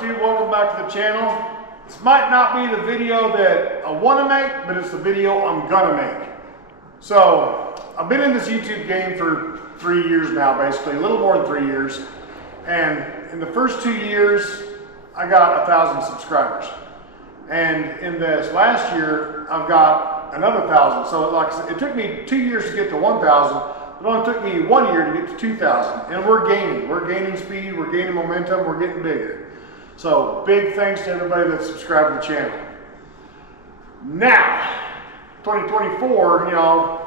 YouTube? Welcome back to the channel. This might not be the video that I want to make, but it's the video I'm gonna make. So I've been in this YouTube game for 3 years now, basically, a little more than 3 years. And in the first 2 years, I got 1,000 subscribers. And in this last year, I've got another 1,000. So like I said, it took me 2 years to get to 1,000. It only took me 1 year to get to 2,000. And we're gaining speed, we're gaining momentum, we're getting bigger. So big thanks to everybody that subscribed to the channel. Now, 2024, you know,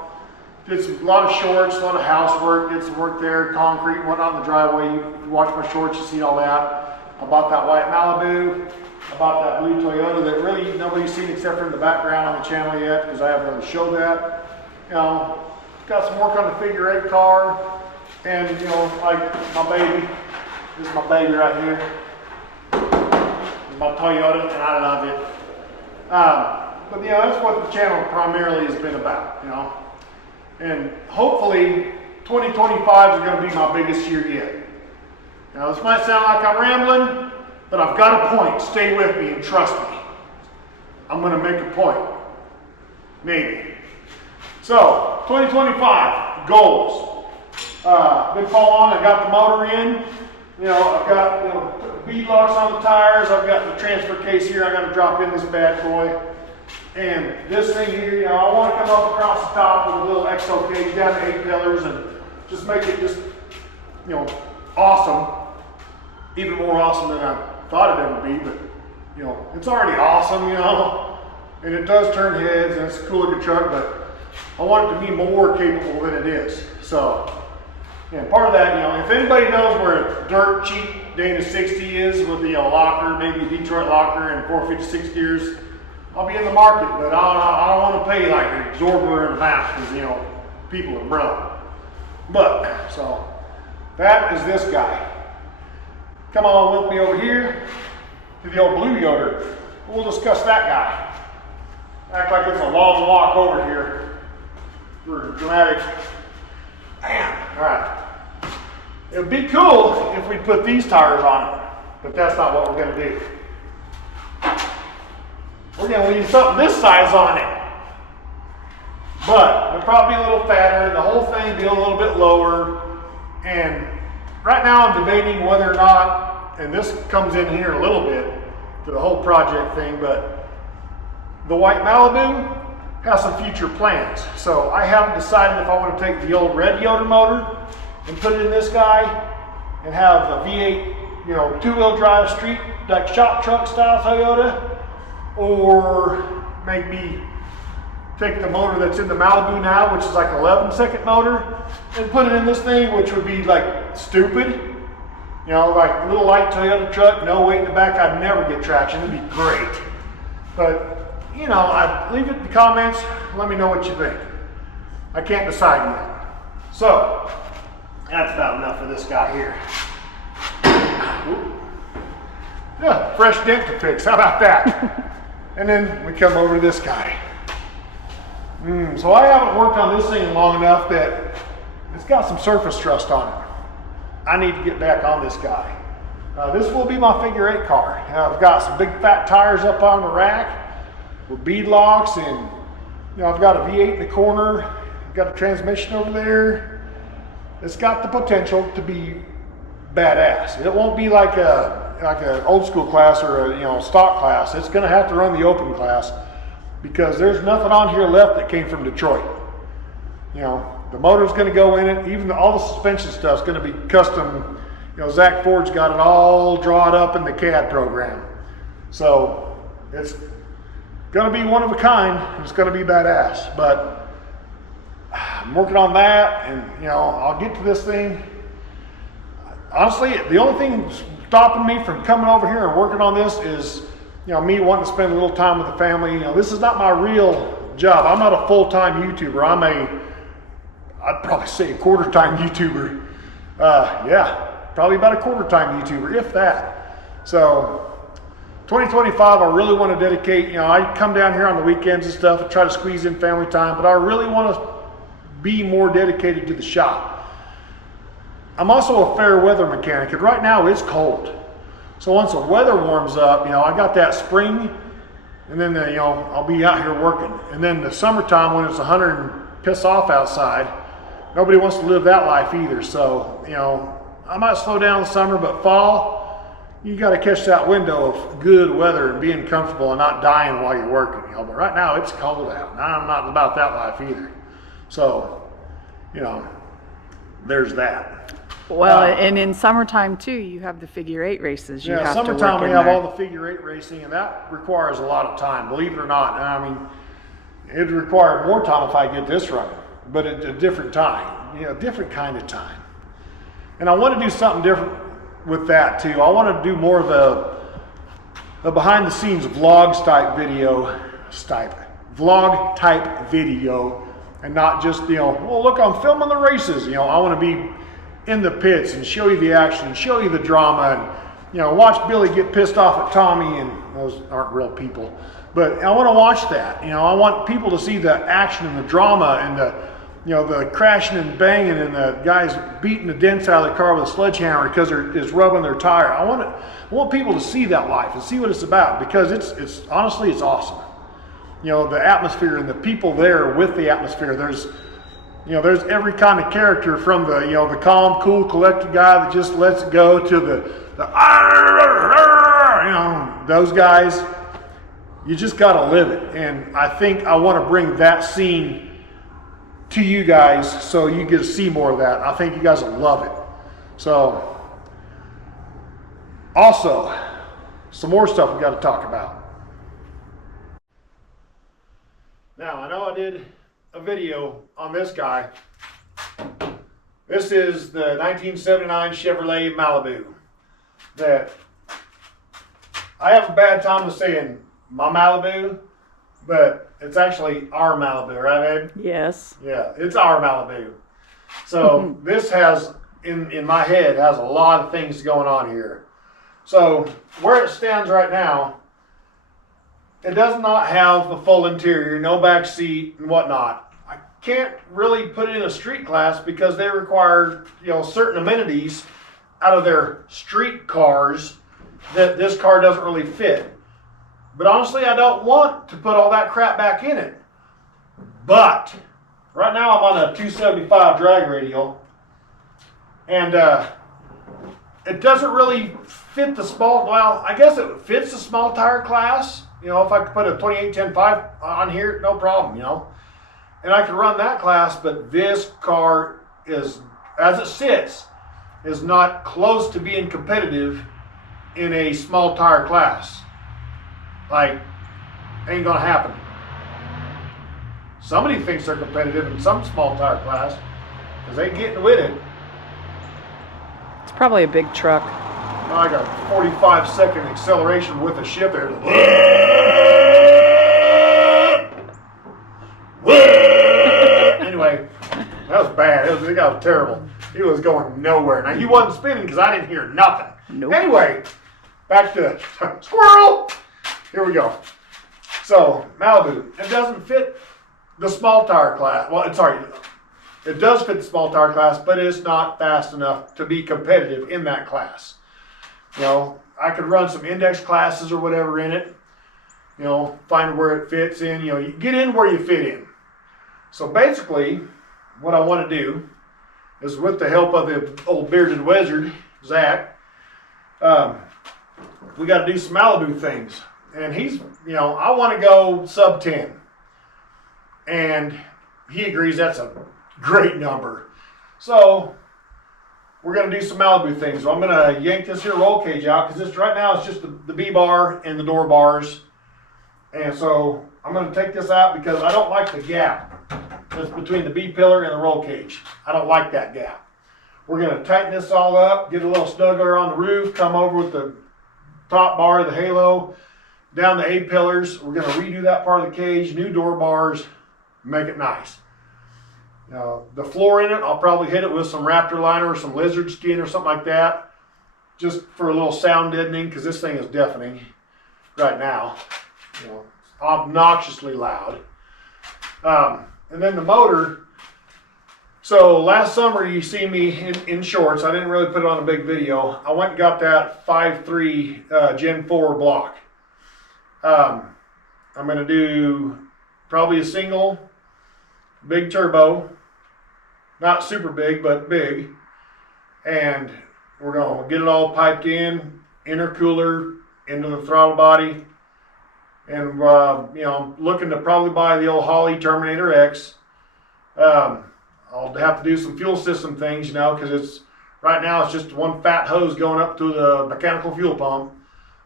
did a lot of shorts, a lot of housework, did some work there, concrete and whatnot in the driveway. You watch my shorts, you see all that. I bought that white Malibu. I bought that blue Toyota that really nobody's seen except for in the background on the channel yet, because I haven't really showed that. You know, got some work on the figure 8 car, and you know, like my baby. This is my baby right here. It's my Toyota, and I love it. But you know, that's what the channel primarily has been about, you know. And hopefully 2025 is going to be my biggest year yet. Now this might sound like I'm rambling, but I've got a point. Stay with me and trust me. I'm going to make a point. Maybe. So 2025 goals. Been following. I got the motor in. You know, I've got bead locks on the tires. I've got the transfer case here. I got to drop in this bad boy. And this thing here, you know, I want to come up across the top with a little exo cage down to 8 pillars and just make it just, you know, awesome. Even more awesome than I thought it'd ever be, but you know, it's already awesome, you know. And it does turn heads and it's a cool looking truck, but I want it to be more capable than it is. So, and part of that, you know, if anybody knows where a dirt cheap Dana 60 is with the locker, maybe a Detroit locker and 456 gears, I'll be in the market, but I don't want to pay like an exorbitant amount because, you know, people are broke. But, so, that is this guy. Come on with me over here to the old Blue Yoder. We'll discuss that guy. Act like it's a long walk over here for dramatic. Bam. All right. It would be cool if we put these tires on it, but that's not what we're going to do. We're going to leave something this size on it. But it'll probably be a little fatter, the whole thing be a little bit lower. And right now I'm debating whether or not, and this comes in here a little bit to the whole project thing, but the white Malibu has some future plans. So I haven't decided if I want to take the old red Yoder motor and put it in this guy and have a V8, you know, 2-wheel drive street, like shop truck style Toyota, or maybe take the motor that's in the Malibu now, which is like an 11-second motor, and put it in this thing, which would be like stupid. You know, like a little light Toyota truck, no weight in the back, I'd never get traction. It'd be great. But, you know, I'd leave it in the comments. Let me know what you think. I can't decide yet. So, that's about enough for this guy here. Yeah, fresh dent to fix. How about that? And then we come over to this guy. So I haven't worked on this thing long enough that it's got some surface trust on it. I need to get back on this guy. This will be my figure 8 car. I've got some big fat tires up on the rack with bead locks, and you know, I've got a V8 in the corner. I've got a transmission over there. It's got the potential to be badass. It won't be like an old school class or a stock class. It's going to have to run the open class because there's nothing on here left that came from Detroit. You know, the motor's going to go in it. Even all the suspension stuff's going to be custom. You know, Zach Ford's got it all drawn up in the CAD program. So it's going to be one of a kind. It's going to be badass. But I'm working on that, and you know, I'll get to this thing. Honestly, the only thing stopping me from coming over here and working on this is, you know, me wanting to spend a little time with the family. You know, this is not my real job. I'm not a full-time YouTuber. I'd probably say a quarter-time YouTuber. Yeah, probably about a quarter-time YouTuber, if that. So 2025, I really want to dedicate, you know, I come down here on the weekends and stuff and try to squeeze in family time, but I really want to be more dedicated to the shop. I'm also a fair weather mechanic, and right now it's cold. So once the weather warms up, I got that spring, and then I'll be out here working. And then the summertime when it's 100 and piss off outside, nobody wants to live that life either. So I might slow down in the summer, but fall, you got to catch that window of good weather and being comfortable and not dying while you're working. But right now it's cold out, and I'm not about that life either. So there's that. Well, and in summertime too, you have the figure 8 races. You have summertime to work we in have there. all the figure 8 racing, and that requires a lot of time, believe it or not. And I mean, it'd require more time if I get this running, but at a different time, different kind of time. And I want to do something different with that too. I want to do more of a behind the scenes vlog type video, and not just, well, look, I'm filming the races. I want to be in the pits and show you the action, show you the drama, and watch Billy get pissed off at Tommy, and those aren't real people. But I want to watch that. I want people to see the action and the drama and the crashing and banging and the guys beating the dents out of the car with a sledgehammer because it's rubbing their tire. I want people to see that life and see what it's about, because it's honestly, it's awesome. The atmosphere and the people there with the atmosphere. There's every kind of character, from the calm, cool, collected guy that just lets it go to those guys. You just got to live it. And I think I want to bring that scene to you guys so you get to see more of that. I think you guys will love it. So, also, some more stuff we got to talk about. Now, I know I did a video on this guy. This is the 1979 Chevrolet Malibu that I have a bad time of saying my Malibu, but it's actually our Malibu, right, babe? Yes. Yeah, it's our Malibu. So this has, in my head, has a lot of things going on here. So where it stands right now, it does not have a full interior, no back seat and whatnot. I can't really put it in a street class because they require, certain amenities out of their street cars that this car doesn't really fit. But honestly, I don't want to put all that crap back in it. But right now I'm on a 275 drag radial, and it doesn't really fit the small, well, I guess it fits the small tire class. If I could put a 2810.5 on here, no problem, And I could run that class, but this car is, as it sits, is not close to being competitive in a small tire class. Like, ain't gonna happen. Somebody thinks they're competitive in some small tire class, because they getting with it. It's probably a big truck. I got 45-second acceleration with a shift there. Anyway, that was bad. It was terrible. He was going nowhere. Now, he wasn't spinning because I didn't hear nothing. Nope. Anyway, back to squirrel. Here we go. So, Malibu. It doesn't fit the small tire class. Well, sorry. It does fit the small tire class, but it's not fast enough to be competitive in that class. I could run some index classes or whatever in it. Find where it fits in. You get in where you fit in. So basically, what I want to do is, with the help of the old bearded wizard, Zach, we got to do some Malibu things. And he's, I want to go sub 10. And he agrees that's a great number. So we're going to do some Malibu things. So I'm going to yank this here roll cage out, because this right now is just the B-bar and the door bars. And so I'm going to take this out because I don't like the gap that's between the B-pillar and the roll cage. I don't like that gap. We're going to tighten this all up, get a little snuggler on the roof, come over with the top bar, the halo, down the A-pillars. We're going to redo that part of the cage, new door bars, make it nice. The floor in it, I'll probably hit it with some Raptor liner or some lizard skin or something like that, just for a little sound deadening, because this thing is deafening right now. Obnoxiously loud. And then the motor, So last summer you see me in shorts. I didn't really put it on a big video. I went and got that 5.3 Gen 4 block. I'm going to do probably a single big turbo. Not super big, but big. And we're going to get it all piped in, intercooler into the throttle body. And, you know, looking to probably buy the old Holley Terminator X. I'll have to do some fuel system things, you know, because it's right now it's just one fat hose going up to the mechanical fuel pump.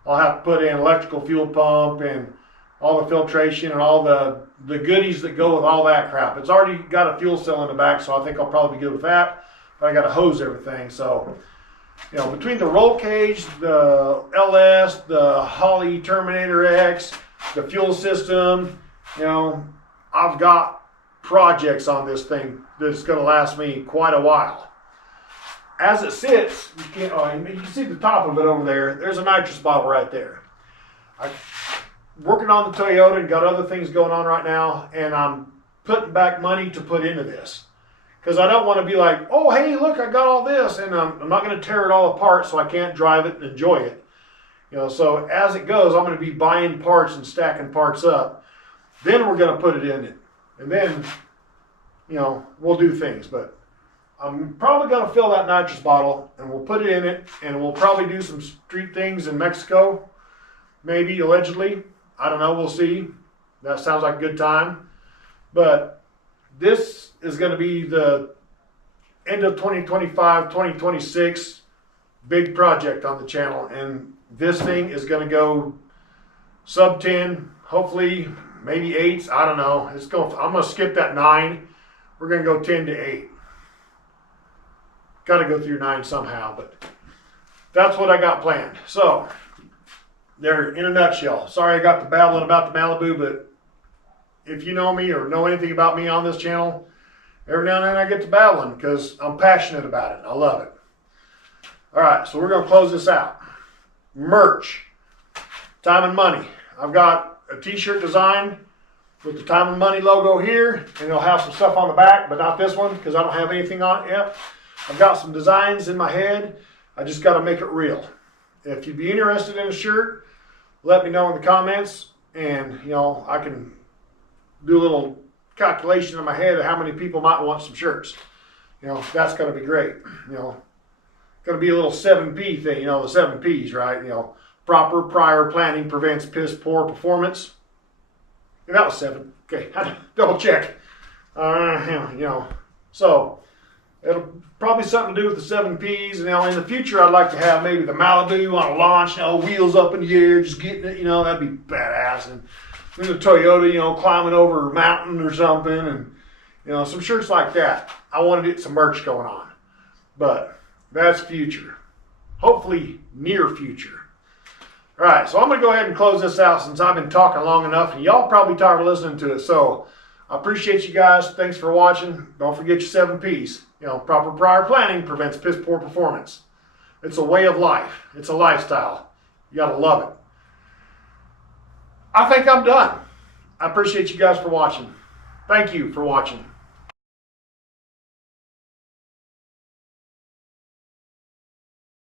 I'll have to put in electrical fuel pump and all the filtration and all the goodies that go with all that crap. It's already got a fuel cell in the back, so I think I'll probably be good with that. But I got to hose everything. So, you know, between the roll cage, the LS, the Holley Terminator X, the fuel system, you know, I've got projects on this thing that's going to last me quite a while. As it sits, you can see the top of it over there. There's a nitrous bottle right there. I'm working on the Toyota and got other things going on right now, and I'm putting back money to put into this. Because I don't want to be like, oh, hey, look, I got all this, and I'm not going to tear it all apart so I can't drive it and enjoy it. You know, so as it goes, I'm going to be buying parts and stacking parts up. Then we're going to put it in it. And then, you know, we'll do things. But I'm probably going to fill that nitrous bottle, and we'll put it in it, and we'll probably do some street things in Mexico. Maybe, allegedly. I don't know. We'll see. That sounds like a good time. But this is going to be the end of 2025, 2026 big project on the channel. And this thing is going to go sub 10, hopefully maybe 8s. I don't know. I'm going to skip that 9. We're going to go 10 to 8. Got to go through 9 somehow, but that's what I got planned. So, there in a nutshell. Sorry I got to babbling about the Malibu, but if you know me or know anything about me on this channel, every now and then I get to babbling because I'm passionate about it. I love it. All right, so we're going to close this out. Merch. Time and Money. I've got a t-shirt designed with the Time and Money logo here, and it'll have some stuff on the back, but not this one because I don't have anything on it yet. I've got some designs in my head. I just got to make it real. If you'd be interested in a shirt, let me know in the comments, and you know, I can do a little calculation in my head of how many people might want some shirts. You know, that's going to be great. You know, going to be a little 7P thing, you know, the 7 Ps, right? You know, proper prior planning prevents piss poor performance. Yeah, that was 7. Okay, I had to double check. You know, so it'll probably something to do with the 7 Ps. You know, in the future, I'd like to have maybe the Malibu on a launch, you know, wheels up in the air, just getting it, you know, that'd be badass. And then the Toyota, you know, climbing over a mountain or something, and, you know, some shirts like that. I want to get some merch going on. But that's future. Hopefully, near future. All right, so I'm going to go ahead and close this out since I've been talking long enough, and y'all probably tired of listening to it. So I appreciate you guys. Thanks for watching. Don't forget your 7 Ps. You know, proper prior planning prevents piss poor performance. It's a way of life. It's a lifestyle. You got to love it. I think I'm done. I appreciate you guys for watching. Thank you for watching.